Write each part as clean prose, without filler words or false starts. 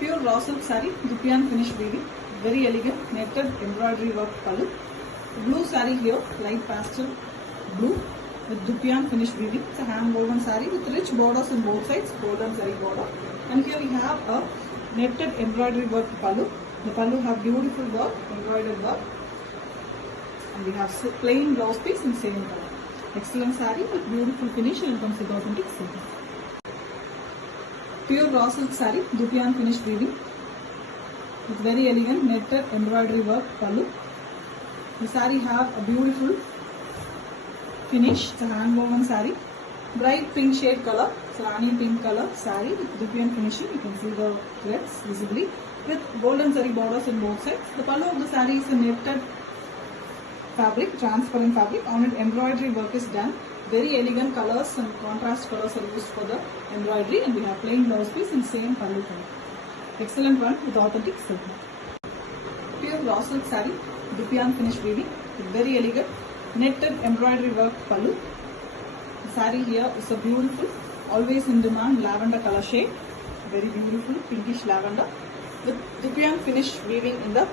Pure raw silk saree, Dupian finish weaving, very elegant netted embroidery work pallu. Blue saree here, light pastel blue with Dupian finish weaving. It's a hand woven saree with rich borders on both sides, golden saree border. And here we have a netted embroidery work pallu. The pallu have beautiful work, embroidered work. And we have plain blouse piece in same color. Excellent saree with beautiful finish and comes with authentic silk. Pure raw silk saree, Dupian finish weaving with very elegant netted embroidery work pallu. The saree have a beautiful finish. It's a hand woven saree. Bright pink shade color, it's Rani pink color saree with Dupian finishing. You can see the threads visibly with golden saree borders on both sides. The pallu of the saree is a netted fabric, transparent fabric. On it embroidery work is done. Very elegant colors and contrast colors are used for the embroidery, and we have plain blouse piece in same pallu color. Excellent one with authentic silk. Pure raw silk saree, Dupian finish weaving with very elegant netted embroidery work pallu. The saree here is a beautiful, always in demand lavender color shade. Very beautiful pinkish lavender with Dupian finish weaving in the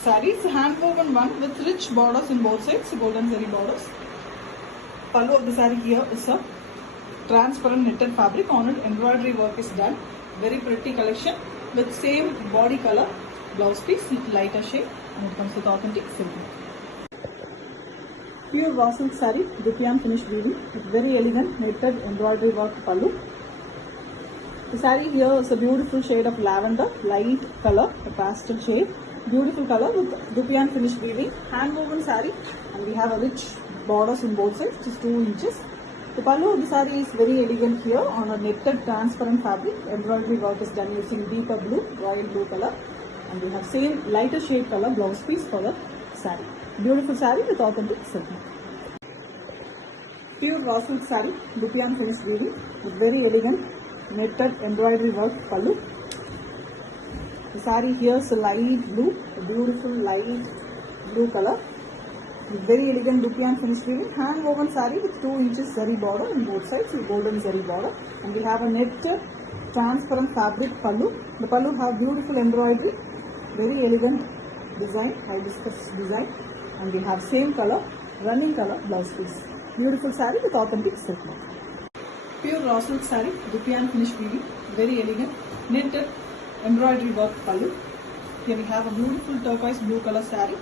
saree. It's a hand woven one with rich borders on both sides, golden zari borders. Pallu of the saree here is a transparent knitted fabric. On it embroidery work is done. Very pretty collection with same body color blouse piece with lighter shade, and it comes with authentic silk. Pure raw silk saree, Dupian finish weaving with very elegant knitted embroidery work pallu. The saree here is a beautiful shade of lavender, light color, a pastel shade. Beautiful color with Dupian finish weaving, hand woven saree, and we have a rich borders on both sides, which is 2 inches. The pallu of the saree is very elegant here on a netted transparent fabric. Embroidery work is done using deeper blue, royal blue color, and we have same lighter shade color blouse piece for the saree. Beautiful saree with authentic silk. Pure raw silk saree, Dupian finish weaving with very elegant netted embroidery work pallu. The saree here is a light blue, a beautiful light blue color. Very elegant Dupian finish weaving, hand woven saree with 2 inches zari border on both sides with golden zari border, and we have a netted transparent fabric pallu. The pallu have beautiful embroidery, very elegant design, hibiscus design, and we have same color, running color blouse piece. Beautiful saree with authentic silk. Pure raw silk saree, Dupian finish weaving, very elegant netted embroidery work pallu. Here we have a beautiful turquoise blue color saree.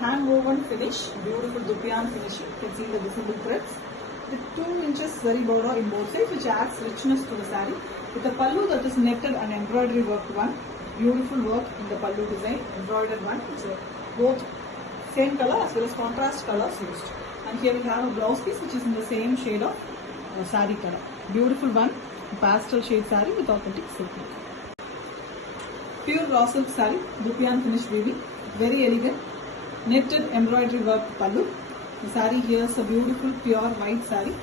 Hand woven finish, beautiful Dupian finishing. You can see the visible threads with 2 inches zari border in both sides, which adds richness to the saree. With a pallu that is netted and embroidery worked one, beautiful work in the pallu design, embroidered one. It's both same color as well as contrast colors used. And here we have a blouse piece which is in the same shade of saree color. Beautiful one, pastel shade saree with authentic silk. Pure raw silk saree, Dupian finish weaving, very elegant netted embroidery work pallu. The saree here is a beautiful pure white saree,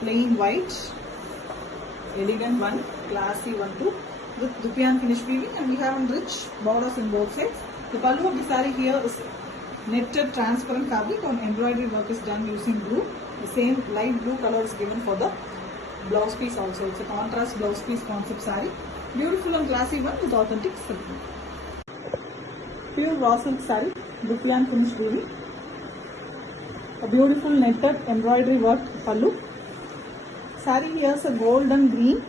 plain white, elegant one, classy one too, with Dupian finish weaving, and we have rich borders on both sides. The pallu of the saree here is netted transparent fabric. On embroidery work is done using blue. The same light blue color is given for the blouse piece also. It's a contrast blouse piece concept saree. Beautiful and classy one with authentic silk. Pure raw silk saree, Dupian finish weaving, a beautiful netted embroidery work pallu. Saree here is a golden green,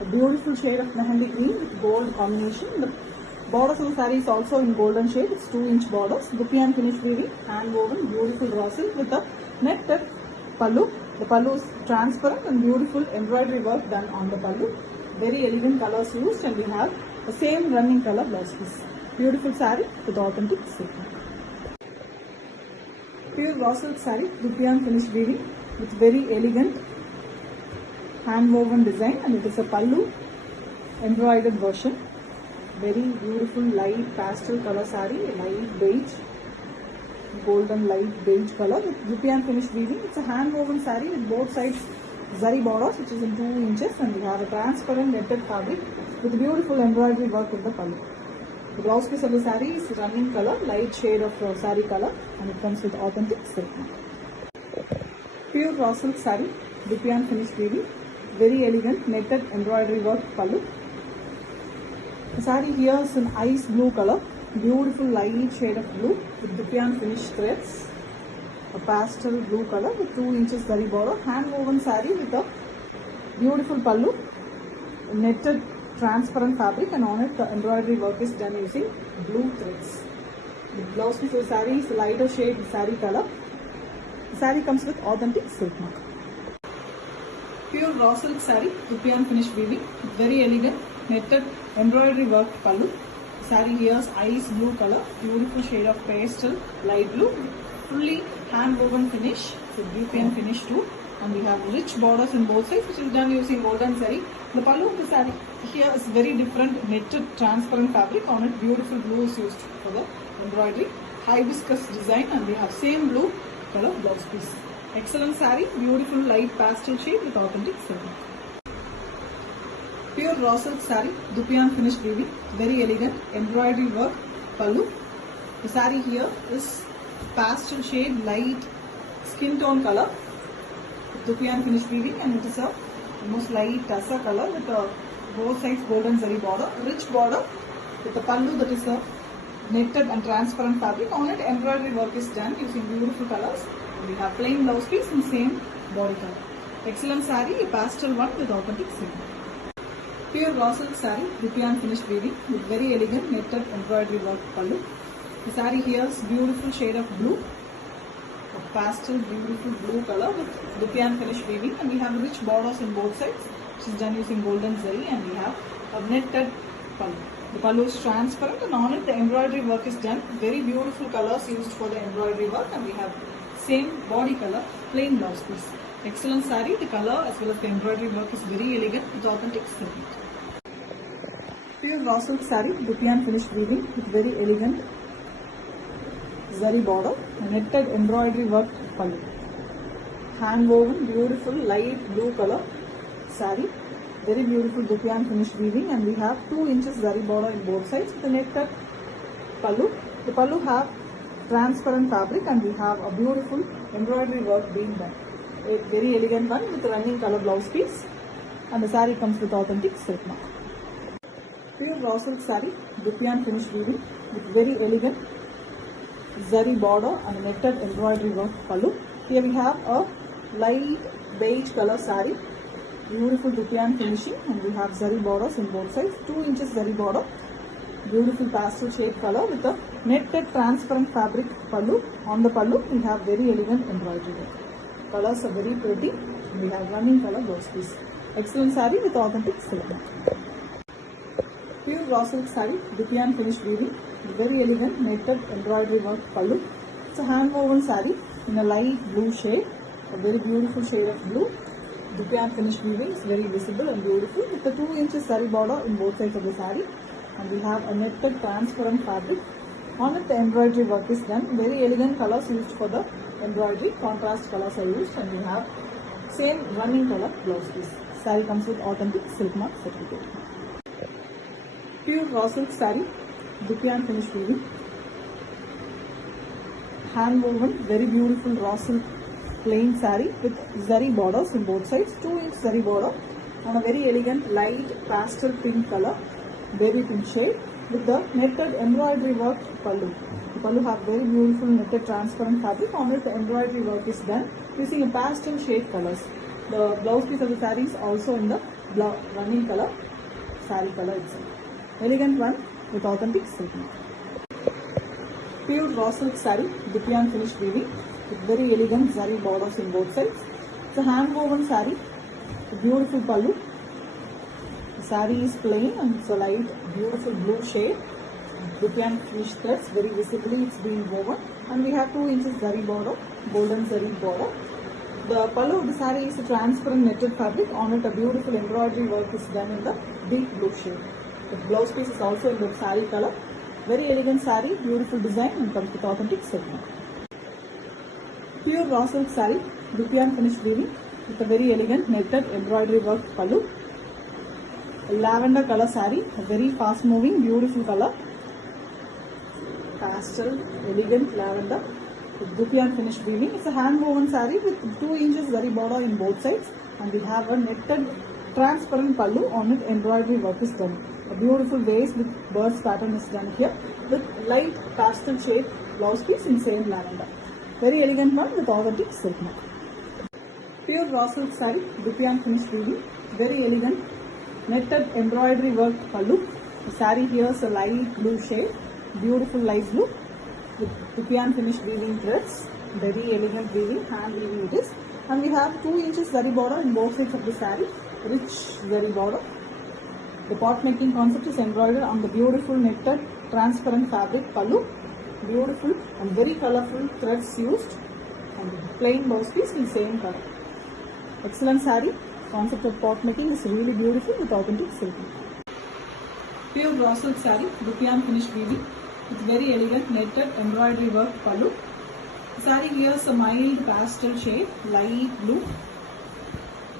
a beautiful shade of mehendi green with gold combination. The borders of the saree is also in golden shade. It's 2 inch borders. Dupian finish weaving, hand woven, beautiful raw silk with a netted pallu. The pallu is transparent and beautiful embroidery work done on the pallu. Very elegant colors used, and we have the same running color blouse piece. Beautiful saree with authentic silk. Pure raw silk saree, Dupian finish weaving with very elegant hand woven design, and it is a pallu embroidered version. Very beautiful light pastel color saree, light beige, golden light beige color with Dupian finish weaving. It's a hand woven saree with both sides zari borders, which is in 2 inches, and we have a transparent netted fabric with beautiful embroidery work in the pallu. The blouse piece of the saree is running color, light shade of saree color, and it comes with authentic silk. Pure raw silk saree, Dupian finish weaving, very elegant netted embroidery work pallu. The saree here is in ice blue color, beautiful light shade of blue with dupion finish threads. A pastel blue color with 2 inches zari border, hand woven saree with a beautiful pallu, netted transparent fabric, and on it the embroidery work is done using blue threads. The blouse piece of the saree is lighter shade saree color. The saree comes with authentic silk mark. Pure raw silk saree, dupion finish weaving, very elegant netted embroidery work pallu. The saree here is ice blue color, beautiful shade of pastel light blue, fully hand woven finish, so dupion finish too. And we have rich borders in both sides, which is done using golden zari. The pallu of the saree here is very different netted transparent fabric. On it beautiful blue is used for the embroidery, hibiscus design, and we have same blue color blouse piece. Excellent saree, beautiful light pastel shade with authentic silk. Pure raw silk saree, dupion finish weaving, very elegant embroidery work pallu. The saree here is pastel shade light skin tone color, dupion finish weaving, and it is a almost light tassa color with a both sides golden zari border, rich border with a pallu that is a netted and transparent fabric. On it embroidery work is done using beautiful colors. We have plain blouse piece and same body color. Excellent saree, a pastel one with authentic silk. Pure raw silk saree, dupion finish weaving with very elegant netted embroidery work pallu. The saree here is beautiful shade of blue, a pastel beautiful blue color with dupion finish weaving, and we have rich borders in both sides, which is done using golden zari, and we have a netted pallu. The pallu is transparent, and on it the embroidery work is done. Very beautiful colors used for the embroidery work, and we have same body color, plain blouse piece. Excellent saree, the color as well as the embroidery work is very elegant with authentic silk. Pure raw silk saree, dupion finish weaving with very elegant zari border, netted embroidery work pallu. Hand woven beautiful light blue color saree, very beautiful dupion finish weaving, and we have 2 inches zari border in both sides with the netted pallu. The pallu have transparent fabric, and we have a beautiful embroidery work being done. A very elegant one with running color blouse piece, and the saree comes with authentic silk mark. Pure raw silk saree, dupion finish weaving with very elegant zari border and netted embroidery work pallu. Here we have a light beige color saree, beautiful dupion finishing, and we have zari borders in both sides, 2 inches zari border, beautiful pastel shade color with a netted transparent fabric pallu. On the pallu we have very elegant embroidery work. Colors are very pretty, and we have running color blouse piece. Excellent saree with authentic silk. Pure raw silk saree, dupion finish weaving, very elegant netted embroidery work pallu. It's a hand woven saree in a light blue shade, a very beautiful shade of blue. Dupion finish weaving is very visible and beautiful with the 2 inches saree border in both sides of the saree, and we have a netted transparent fabric. On it the embroidery work is done. Very elegant colors used for the embroidery, contrast colors are used, and we have same running color blouse piece. Saree comes with authentic silk mark certificate. Pure raw silk saree, dupion finish weaving, hand woven, very beautiful raw silk plain saree with zari borders in both sides, 2 inch zari border on a very elegant light pastel pink color, baby pink shade with the netted embroidery work pallu. The pallu have very beautiful netted transparent fabric. On it the embroidery work is done using a pastel shade colors. The blouse piece of the saree is also in the running color, saree color itself. Elegant one with authentic silk. Pure raw silk saree, dupion finish weaving with very elegant zari borders in both sides. It's a hand woven saree, a beautiful pallu. The saree is plain and it's a light beautiful blue shade. Dupion finish threads, very visibly it's being woven, and we have 2 inches zari border, golden zari border. The pallu of the saree is a transparent netted fabric. On it a beautiful embroidery work is done in the deep blue shade. The blouse piece is also in the saree color. Very elegant saree, beautiful design, and comes with authentic silk. Pure raw silk saree, dupion finish weaving with a very elegant netted embroidery work pallu. A lavender color saree, a very fast moving, beautiful color. Pastel, elegant lavender with dupion finish weaving. It's a hand woven saree with 2 inches zari border in both sides. and we have a netted transparent pallu. On it embroidery work is done. A beautiful vase with birds pattern is done here with light pastel shade blouse piece in same lavender. Very elegant one with authentic silk mark. Pure raw silk saree, Dupion finished weaving. Very elegant netted embroidery work pallu. The saree here is a light blue shade, beautiful light blue with Dupion finished weaving threads. Very elegant weaving, hand weaving it is. And we have 2 inches zari border in both sides of the saree, rich zari border. The pot making concept is embroidered on the beautiful netted transparent fabric pallu. Beautiful and very colorful threads used, and plain blouse piece in same color. Excellent saree. Concept of pot making is really beautiful with authentic silk. Pure raw silk saree, Dupion finished weaving with very elegant netted embroidery work pallu. The saree here is a mild pastel shade, light blue,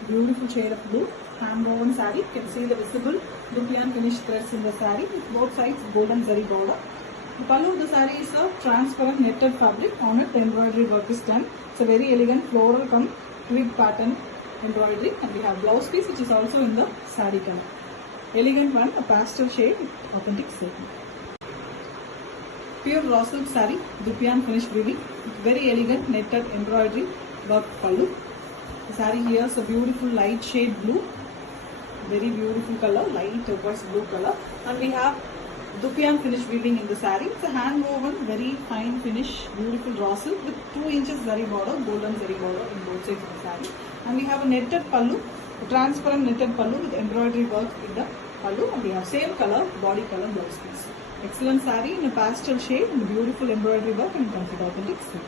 beautiful shade of blue, hand woven saree. You can see the visible Dupion finished threads in the saree with both sides golden zari border. The pallu of the saree is a transparent netted fabric. On it the embroidery work is done. It's a very elegant floral come twig pattern embroidery, and we have blouse piece which is also in the saree color. Elegant one, a pastel shade with authentic silk. Pure raw silk saree, Dupion finished weaving with very elegant netted embroidery work pallu. The saree here is a beautiful light shade blue, very beautiful color, light turquoise blue color, and we have Dupion finished weaving in the saree. It's a hand woven, very fine finish, beautiful raw silk with 2 inches zari border, golden zari border in both sides of the saree. And we have a netted pallu, a transparent netted pallu with embroidery work in the pallu, and we have same color, body color blouse piece. Excellent saree in a pastel shade and beautiful embroidery work and comes with authentic silk.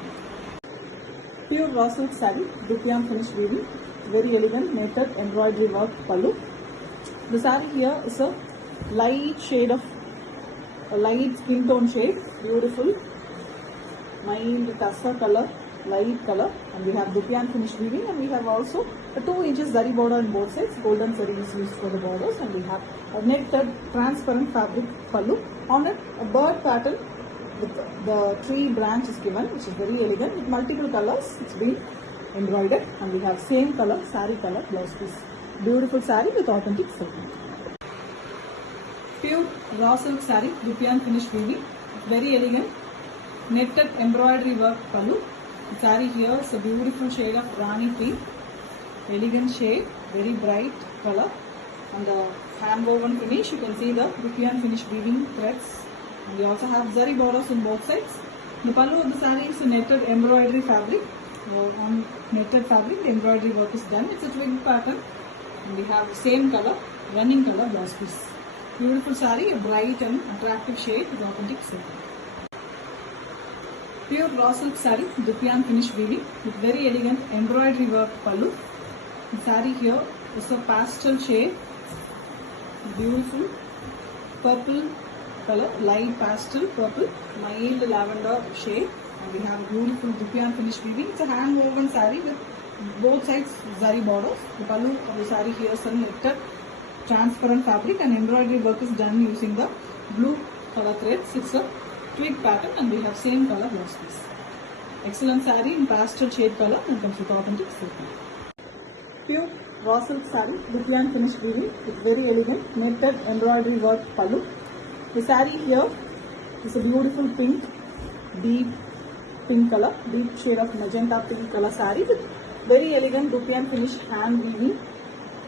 Pure raw silk saree, Dupion finished weaving, very elegant netted embroidery work pallu. The saree here is a light shade of a light skin tone shade, beautiful, mild tussar color, light color, and we have Dupion finished weaving, and we have also a 2 inches zari border on both sides. Golden zari is used for the borders, and we have a netted transparent fabric pallu. On it a bird pattern with the tree branch is given, which is very elegant with multiple colors. It's been embroidered, and we have same color saree color blouse piece. Beautiful saree with authentic silk. Pure raw silk saree, Dupion finished weaving, very elegant netted embroidery work pallu. The saree here is a beautiful shade of Rani pink, elegant shade, very bright color, and the hand woven finish. You can see the Dupion finished weaving threads, and we also have zari borders on both sides. The pallu of the saree is a netted embroidery fabric. On netted fabric, the embroidery work is done. It's a twig pattern, and we have the same color, running color blouse piece. Beautiful saree, a bright and attractive shade with authentic silk. Pure raw silk saree, Dupion finished weaving with very elegant embroidery work pallu. The saree here is a pastel shade, beautiful purple color, light pastel purple, mild lavender shade, and we have a beautiful Dupion finished weaving. It's a hand woven saree with both sides zari borders. The pallu of the saree here is a netted transparent fabric, and embroidery work is done using the blue color threads. It's a twig pattern, and we have same color blouse piece. Excellent saree in pastel shade color and comes with authentic silk. Pure raw silk saree, Dupion finished weaving with very elegant netted embroidery work pallu. The saree here is a beautiful pink, deep pink color, deep shade of magenta pink color saree with very elegant Dupion finished hand weaving.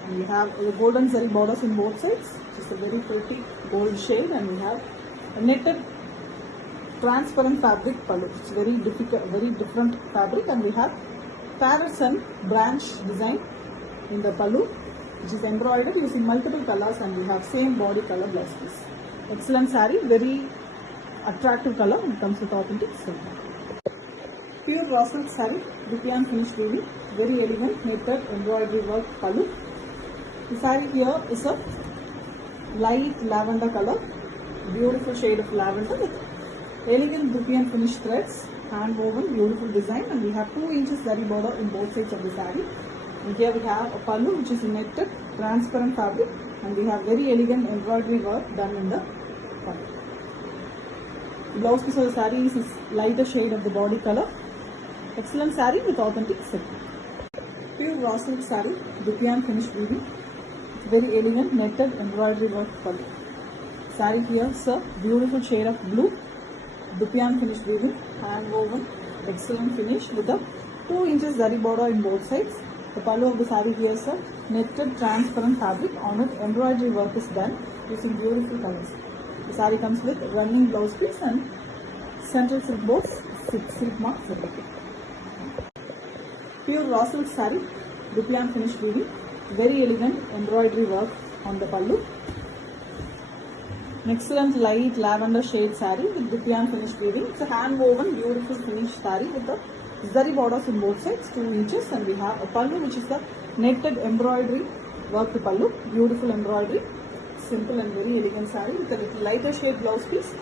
And we have the golden zari borders in both sides, which is a very pretty gold shade, and we have a netted transparent fabric pallu. It's very different fabric, and we have parrots and branch design in the pallu, which is embroidered using multiple colors, and we have same body color blouse piece. Excellent saree, very attractive color, and comes with authentic silk. Pure raw silk saree, Dupion finished weaving, very elegant netted embroidery work pallu. The saree here is a light lavender color, beautiful shade of lavender with elegant Dupion finished threads, hand woven, beautiful design, and we have 2 inches zari border in both sides of the saree. And here we have a pallu which is netted transparent fabric, and we have very elegant embroidery work done in the pallu. The blouse piece of the saree is lighter shade of the body color. Excellent saree with authentic silk. Pure raw silk saree, Dupian finished weaving. It's very elegant netted embroidery work pallu. Saree here, sir, beautiful shade of blue. Dupian finished weaving, hand woven, excellent finish with a 2 inches zari border in both sides. The pallu of the saree here, sir, netted transparent fabric. On it, embroidery work is done using beautiful colors. The saree comes with running blouse piece and central silk bows, silk mark fabric. Pure raw silk saree, Dupian finished weaving, very elegant embroidery work on the pallu. An excellent light lavender shade saree with Dupian finished weaving. It's a hand woven beautiful finished saree with the zari borders in both sides, 2 inches, and we have a pallu which is the netted embroidery work pallu, beautiful embroidery, simple and very elegant saree with a little lighter shade blouse piece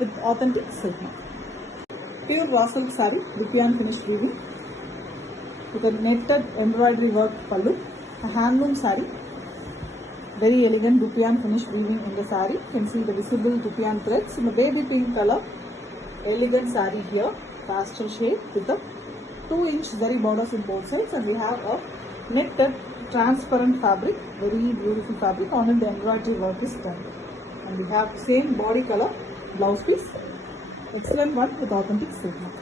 with authentic silk mark. Pure raw silk saree, Dupian finished weaving with a netted embroidery work pallu, a handloom saree, very elegant Dupian finished weaving in the saree. You can see the visible Dupian threads in the baby pink color, elegant saree here, pastel shade with the 2-inch zari borders in both sides, and we have a netted transparent fabric, very beautiful fabric. On it the embroidery work is done, and we have same body color blouse piece, excellent one with authentic silk mark.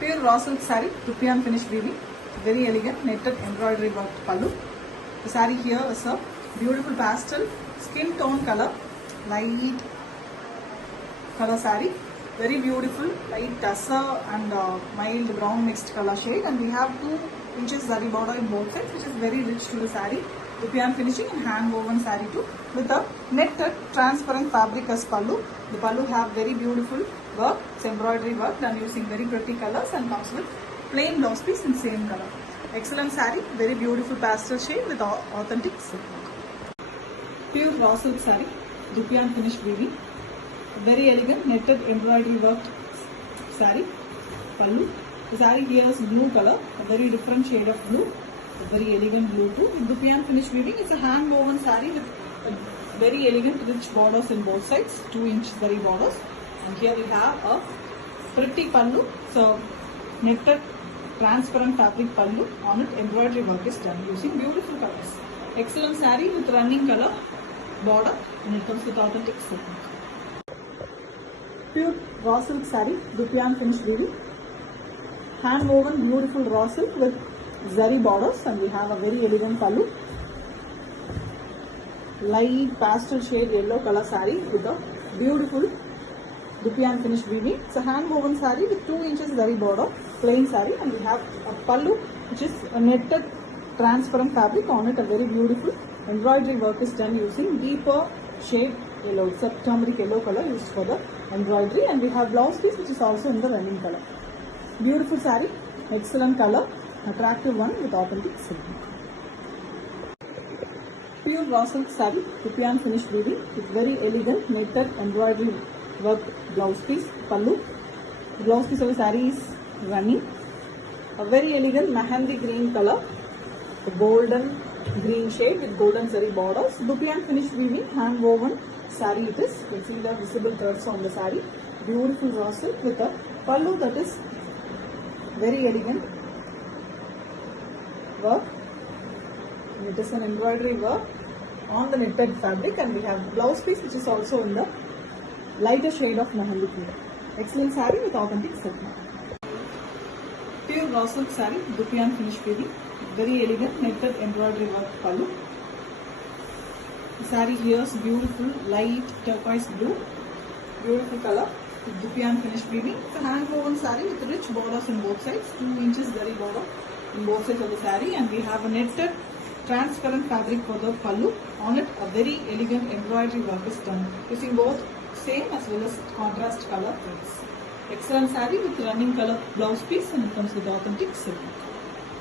Pure raw silk saree, Dupian finished weaving, very elegant netted embroidery work pallu. The saree here is a beautiful pastel skin tone color, light color saree, very beautiful light tussar and mild brown mixed color shade, and we have 2 inches zari border in both sides, which is very rich to the saree. Dupian finishing and hand woven saree too, with a netted transparent fabric as pallu. The pallu have very beautiful work, it's embroidery work done using very pretty colors and comes with plain blouse piece in same color. Excellent saree, very beautiful pastel shade with authentic silk. Pure raw silk saree, Dupian finished weaving, very elegant netted embroidery work saree, pallu. The saree here is blue color, a very different shade of blue, a very elegant blue too. Dupian finished weaving, it's a hand woven saree with very elegant rich borders in both sides, 2-inch zari borders. And here we have a pretty pallu, so netted transparent fabric pallu. On it embroidery work is done using beautiful colors. Excellent saree with running color border, and it comes with authentic silk. Pure raw silk saree, Dupian finished weaving, hand woven beautiful raw silk with zari borders, and we have a very elegant pallu, light pastel shade yellow color saree with a beautiful Dupian finished weaving. It's a hand woven saree with 2 inches zari border, plain saree, and we have a pallu which is a netted transparent fabric. On it a very beautiful embroidery work is done using deeper shade yellow, it's a turmeric yellow color used for the embroidery, and we have blouse piece which is also in the running color. Beautiful saree, excellent color, attractive one with authentic silk. Pure raw silk saree, Dupian finished weaving with very elegant netted embroidery work blouse piece, pallu. The blouse piece of the saree is running, a very elegant mehendi green color, a golden green shade with golden zari borders. Dupian finished weaving, hand woven saree it is. You can see the visible threads on the saree. Beautiful raw silk with a pallu that is very elegant work. And it is an embroidery work on the knitted fabric, and we have blouse piece which is also in the lighter shade of mehendi green. Excellent saree with authentic silk. Pure raw silk saree, Dupian finished weaving, very elegant netted embroidery work pallu. The saree here is beautiful light turquoise blue, beautiful color. Dupian finished weaving. It's a hand woven saree with rich borders in both sides, 2 inches zari border in both sides of the saree, and we have a netted transparent fabric for the pallu. On it a very elegant embroidery work is done using both same as well as contrast color threads. Excellent saree with running color blouse piece, and it comes with authentic silk.